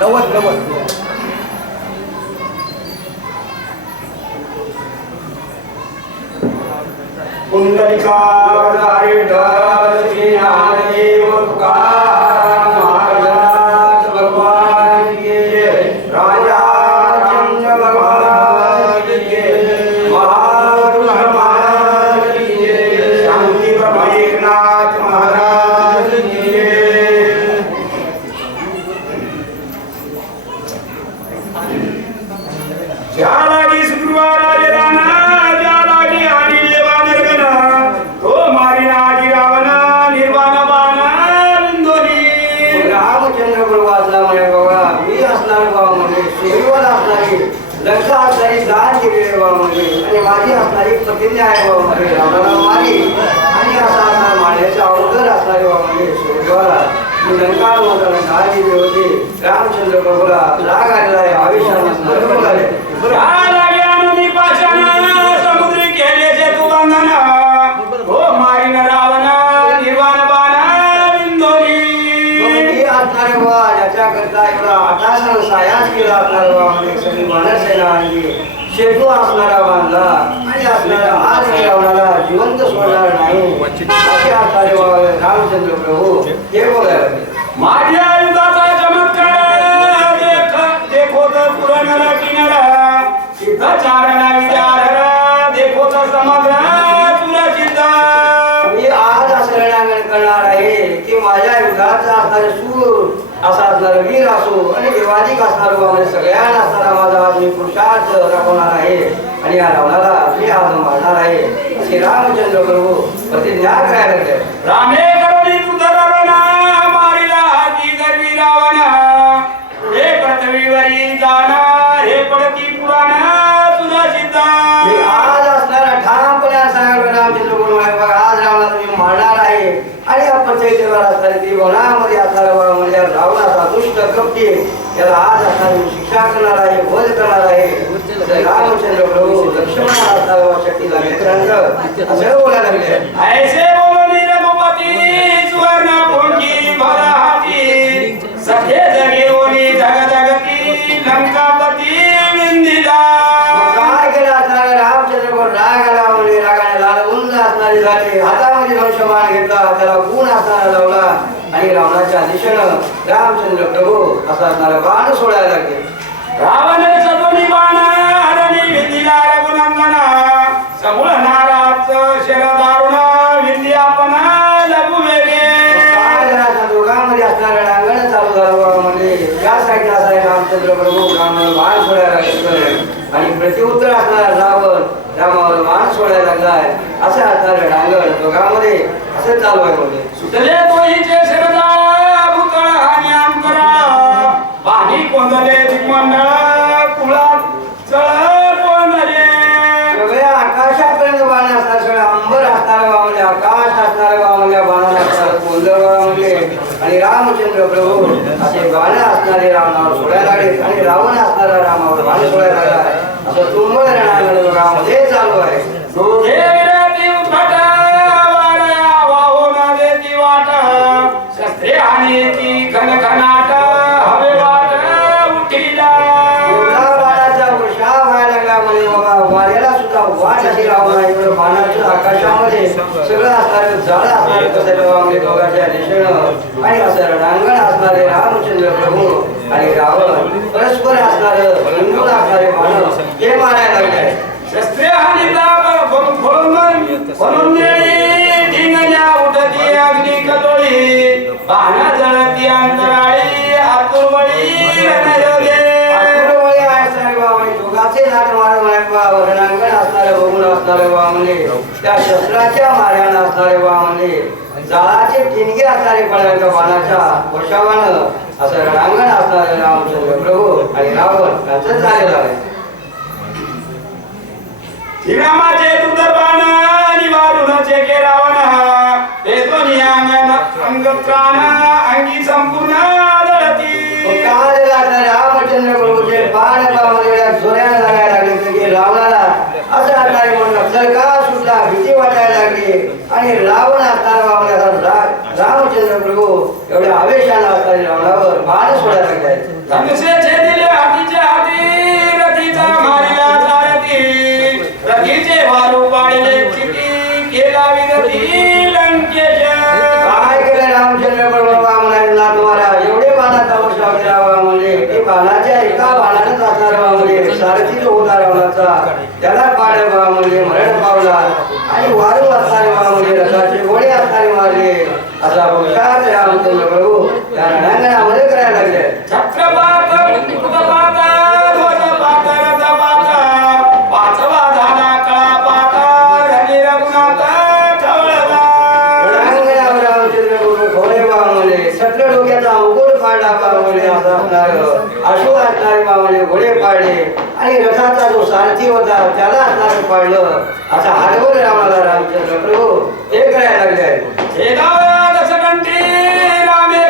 नव्वद नव्वद. कुंडलिका असणार बाबा म्हणजे शेरीवर असणारी लक्ष असणारी दान केलेले बाबा म्हणजे आणि माझी असणारी प्रतिज्ञा आहे बाबा म्हणजे रावणाला मारी आणि असा असणार मारण्याचा अवघड असणारे बाबा म्हणजे शेरीवाला मी लंका होताना दान दिले होते रामचंद्र प्रभूला राग आलेला आहे आयुष्यात सायास केला बाबा म्हणजे सगळी आणली. शेतू असणारा बांधला. आणि असणारा आज रावणाला जिवंत सोडणार नाही. असे असणारे रामचंद्र प्रभू. हे बोलायला. माझ्या आयुधाचा चमत्कार देख तर पुरणला किनारा सिद्ध चारणा विचार देखो तर समुद्र तुला सिद्ध मी आज असं रणांगण करणार आहे की माझ्या युगाचा असणारे सूर असा असणारा वीर असो आणि देवाधिक असणार सगळ्यांना असणारा माझा आज मी पुरुषार्थ राबवणार आहे. आणि या रावणाला मी आज मारणार आहे. श्री रामचंद्र प्रभू प्रतिज्ञा करायला लागले. रामे करोनी तू धरवना मारिला हाती गर्वी रावण. हे पृथ्वीवरी जाणा हे पडती पुराण तुला सिद्ध मी आज असणारा ठामपणे सांगणार रामचंद्र प्रभू आहे बघा आज रावणाला मी मारणार आहे आणि आपण चैत्यवाला असणारे ती वनामध्ये असणारा बाबा म्हणजे रावणाचा दुष्ट याला आज असणारी शिक्षा करणार आहे वध करणार आहे. रामचंद्र प्रभू लक्ष्मण असावा शक्तीला मित्रांचं असं बोलायला लागले. सुवर्ण पुंजी भला हाती. सखे जगे ओली जगा असणारी झाली हातामध्ये धनुष्यबाण घेतला त्याला गुण असणारा लावला आणि रावणाच्या दिशेनं रामचंद्र प्रभू असा असणारा बाण सोडायला लागले. रावण सदोनी बाण हरणी विंदिला रघुनंदना समूळ नाराच शरदारुण विंध्यापना लघु वेगे. काय जणांच्या दोघांमध्ये असणारं रांगण चालू झालं बाबा म्हणजे या साईडला असाय रामचंद्र प्रभू रामावर बाण सोडायला लागले. आणि प्रत्युत्तर असणारा रावण रामावर बाण सोडायला लागलाय. असं असणारं रांगण दोघांमध्ये असं चालू आहे म्हणजे सुटले तोहीचे भूतळ आणि आमकरा पाणी कोंदले दिग्मंडळ कुळात चळ कोंदले. सगळ्या आकाशापर्यंत बाण असणार सगळं अंबर आकाश असणार कोंदळ आणि रामचंद्र प्रभू असे बाण असणारे रावणावर सोडायला लागले. आणि रावण बाणाचं आकाशामध्ये सगळं असणारं झाड असणारं कसं म्हणजे दोघांच्या दिशेनं आणि असं रणांगण असणारे रामचंद्र प्रभू आणि रावण परस्पर असणारं हिंदू असणारे बाण हे मारायला लागले त्या शस्त्राच्या माऱ्यानं असणारे बाबा म्हणजे जाळाचे ठिणगे असणारे पडायच्या बाणाच्या वर्षावानं असं रणांगण असणारे रामचंद्र प्रभू आणि रावण यांचं झालेलं आहे. श्रीरामाचे बाण निवारून चेके रावण ते दोन्ही अंगण अंग प्राण अंगी संपूर्ण काय रामचंद्र प्रभूचे बाण बाबामध्ये जोऱ्यानं लागायला लागले की रावणाला असं असणारे म्हणून सरकार सुद्धा भीती वाटायला लागली. आणि रावण असणारा बाबाला रामचंद्र प्रभू एवढ्या आवेशानं असणारे रावणावर बाण सोडायला बाणाच्या एका म्हणजे होता रावणाचा. त्याला बाबा म्हणजे आणि वारू असणारे बाबा म्हणजे रथाचे असणारे मारले असा हुशार रामचंद्र प्रभू त्या रणांगणामध्ये करायला लागले घोडे डोक्याचा मुकुट पाडला बाबा असं असणार अशोक असणारे घोडे पाडले आणि रथाचा जो सारथी होता त्याला असणारे पाडलं असा हरवलं रामाला रामचंद्र प्रभू हे करायला लागले छेदावया रामे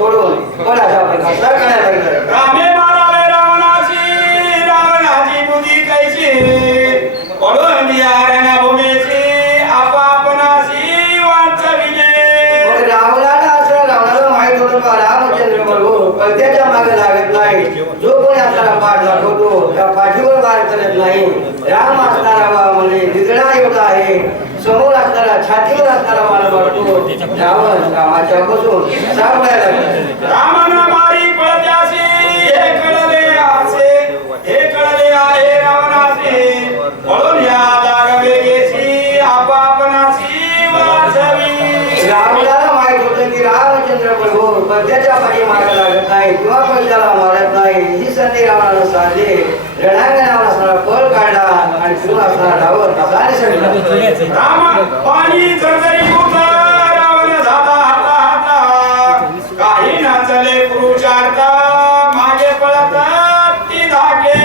सोडून पण अशा प्रकारचा करायला लागलं रामे मारावे रावणाची रावणाची बुद्धी कैसी? पळून दिया रणभूमीची आपापनाशी वाचविले मग रावणाला असं रावणाला माहीत होतं का? रामचंद्र प्रभू पण त्याच्यामागे लागत नाही. जो कोणी असणारा पाठ दाखवतो त्या पाठीवर वार करत नाही. राम असणारा म्हणजे निगडा येत आहे. ಛಾತಿಗಳ ಸ್ಥಳ ಮಾಡಬಾರದು ಯಾವ ನಮ್ಮ ಚೌಕಸು ಸಾಂಪ್ರದಾಯ ರಾಮನ पण त्याच्या पाठी मागे लागत नाही किंवा पण त्याला मारत नाही ही संधी रावणाला साधली रणांगणावर असणारा पळ काढला आणि पुन्हा असणारा रावण कसा निसटला राम पाणी जर्जरी होता रावण झाला हाता हाता. काही नाचले पुरुषार्थ मागे पळतात ती धाके.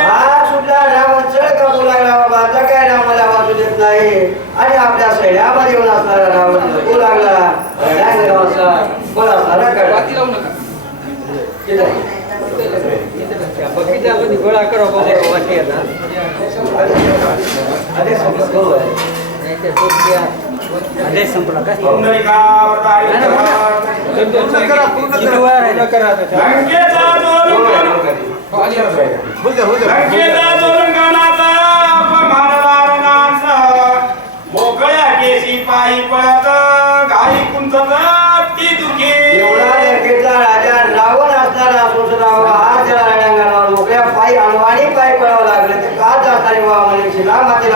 हा सुद्धा रावण चढ कापू लागला बाबा आता काय रामाला वाचू देत नाही? आणि आपल्या सैन्यामध्ये येऊन असणारा रावण जगू लागला रणांगणावरचा पळ असणारा काढला गोळा करा बाबा वाटी आदेश संपला काय? पुंडलिकावतारी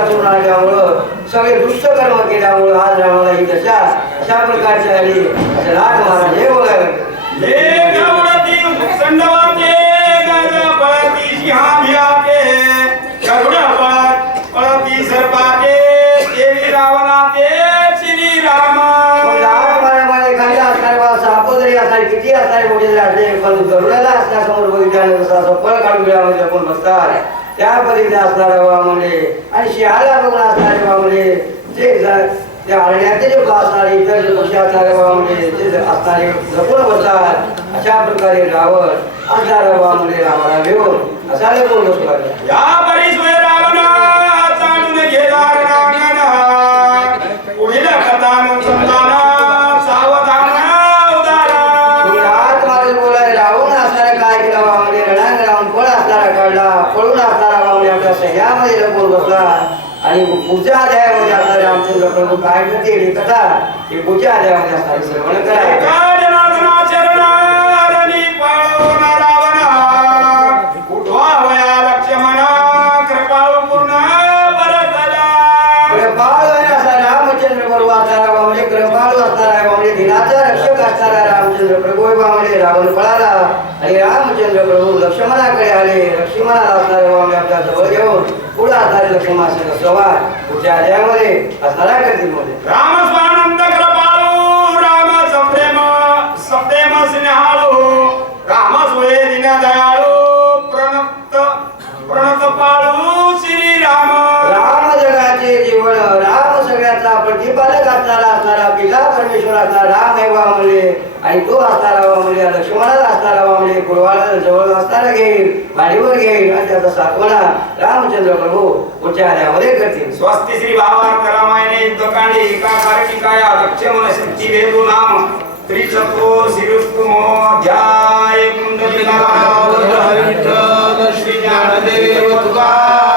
सोडून आणल्यामुळं सगळे दुष्ट कर्म केल्यामुळं आज रामाला ही दशा अशा प्रकारची आली. राज महाराज हे किती असणारे मोठे असले पण गरुडाला असण्यासमोर बघितल्यानंतर असं फळ काढून गेल्यामध्ये आपण बसतात. त्या पद्धतीने असणारा बाबा आणि शिहाला बघून असणारे बाबा म्हणजे ते अरण्याचे जे असणारे इतर पक्षी असणारे ते असणारे जपून बसतात. अशा प्रकारे रावण असणारा बाबा रामाला घेऊन असा लपून बसू या असणारा? बा म्हणजे दिनाचा रक्षक असणारा राम वामले रावण पळाला आणि रामचंद्र प्रभू लक्ष्मणाकडे आले. लक्ष्मणाला असणारे आपल्या जवळ घेऊन पुढे असणारे लक्ष्मणासंग सवार पुढच्या आल्यामध्ये असणारा करतील मध्ये राम स्वानंद कृपाळू राम सप्रेम सप्रेम स्नेहाळू राम सोये दिन दयाळू प्रणत प्रणत पाळू श्री राम राम जगाचे जीवन राम सगळ्याचा प्रतिपालक असणारा असणारा पिता परमेश्वर असणारा राम हे वामले आणि तो असणारा वामले लक्ष्मणाला वामले कुळवाला जवळ असणारा घेईल माडीवर घेईल आणि त्याचा सातवणा रामचंद्र प्रभू आल्यामध्ये करतील. स्वस्ति श्री भावार्थ रामायणे युद्धकांडे एका कारटिकाया लक्ष्मण शक्ती वेदो नाम. त्रिचक्रो श्रीरुक्मो ध्याय कुंडलिका श्री ज्ञानदेव तुकाराम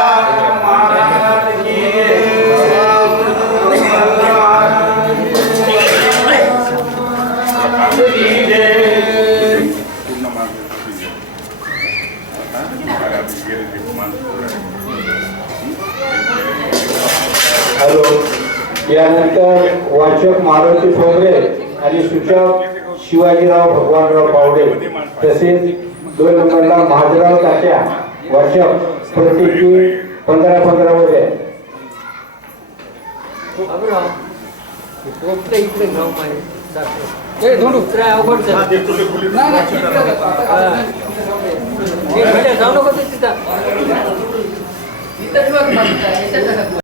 मारुती ठोंबरे आणि सूचक शिवाजीराव भगवानराव पावडे तसेच दोन नंबरला महाजराव तात्या वाचक प्रत्येकी पंधरा पंधरा मध्ये जाऊ नको तिथं.